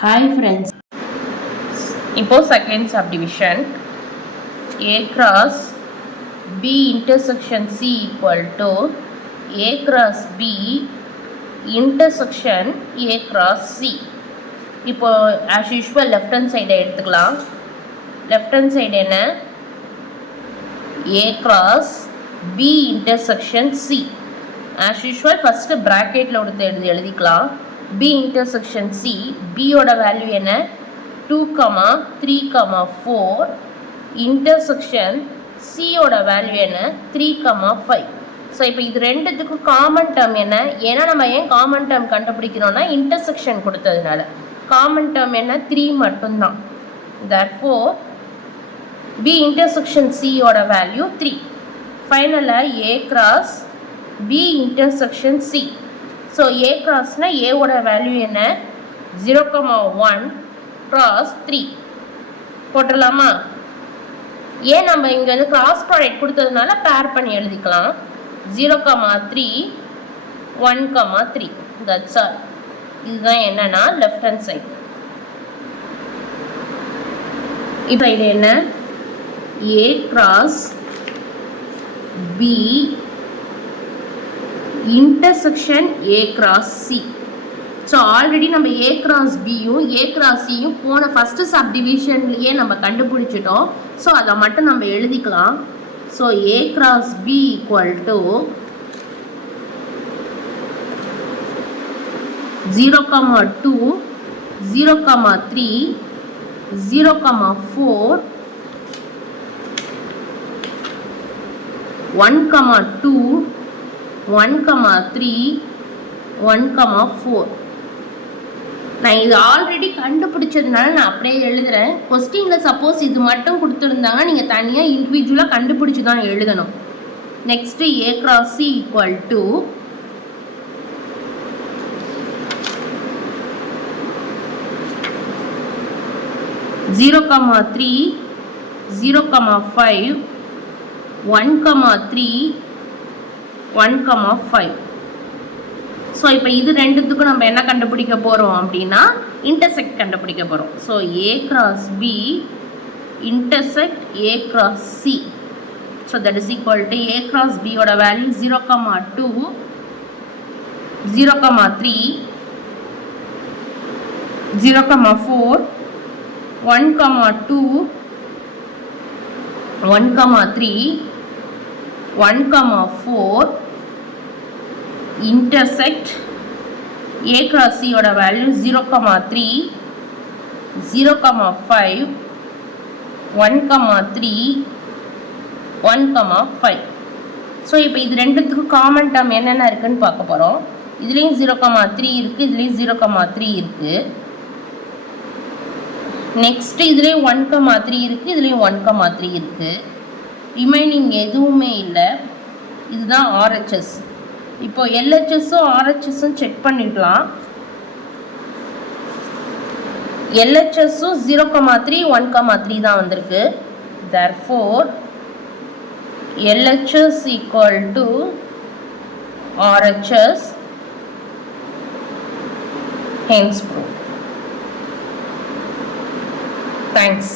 Hi friends, இப்போ second subdivision A cross B intersection C equal to A cross B intersection A cross C. இப்போ as usual left hand side எடுத்துக்கலாம். left hand side என்ன? A cross B intersection C. as usual first bracketல எடுத்து எழுதிக்கலாம். B intersection C, B ஓட value என்ன? 2, 3, 4. intersection C ஓட value என்ன? 3, 5. So இப்போ இது ரெண்டுத்துக்கும் காமன் டேர்ம் என்ன? ஏன்னா நம்ம ஏன் காமன் டேர்ம் கண்டுபிடிக்கிறோம்னா இன்டர்செக்ஷன் கொடுத்ததுனால. காமன் டேர்ம் என்ன? 3 மட்டும்தான். therefore B intersection C ஓட வேல்யூ 3. ஃபைனலாக A cross B intersection C. So A crossனா A ஓட வேல்யூ என்ன? 0,1 cross 3 போட்டுடலாமா? ஏன் நம்ம இங்கே வந்து கிராஸ் ப்ராடக்ட் கொடுத்ததுனால பேர் பண்ணி எழுதிக்கலாம். 0,3 1,3 தட்ஸ் ஆல். இதுதான் என்னன்னா லெஃப்ட் ஹேண்ட் சைடு. இப்போ இது என்ன? A cross B intersection A cross C. So already நம்ம A cross Bயும் A cross Cயும் போன ஃபஸ்ட்டு சப்டிவிஷன்லேயே நம்ம கண்டுபிடிச்சிட்டோம். ஸோ அதை மட்டும் நம்ம எழுதிக்கலாம். So A cross B equal to 0,2 0,3 0,4 1,2 1,3 1,4. நான் இது ஆல்ரெடி கண்டுபிடிச்சதுனால நான் அப்படியே எழுதுறேன். கொஸ்டினில் சப்போஸ் இது மட்டும் கொடுத்துருந்தாங்க, நீங்கள் தனியாக இண்டிவிஜுவலாக கண்டுபிடிச்சி தான் எழுதணும். Next A cross C equal to 0,3 0,5 1,3 1,5. So இப்போ இது ரெண்டுத்துக்கும் நம்ம என்ன கண்டுபிடிக்க போகிறோம் அப்படின்னா இன்டர்செக்ட் கண்டுபிடிக்க போகிறோம். So A cross B intersect A cross C. So that is equal to A cross B ஓட value 0,2 0,3 0,4 1,2 1,3 1,4 intersect A cross C ஓட வேல்யூ 0,3 0,5 1,3 1,5. ஸோ இப்போ இது ரெண்டுத்துக்கும் காமன் டேர்ம் என்னென்ன இருக்குன்னு பார்க்க போகிறோம். இதுலேயும் 0,3 இருக்குது, இதுலேயும் 0,3 இருக்குது. நெக்ஸ்ட்டு இதுலேயும் 1,3 இருக்குது, இதுலேயும் 1,3 இருக்குது. ரிமைனிங் எதுவுமே இல்லை. இதுதான் RHS. இப்போ LHSும் RHSும் செக் பண்ணிடலாம். LHSும் 0,3 1,3 தான் வந்திருக்கு. therefore LHS equal to RHS, hence proved. Thanks.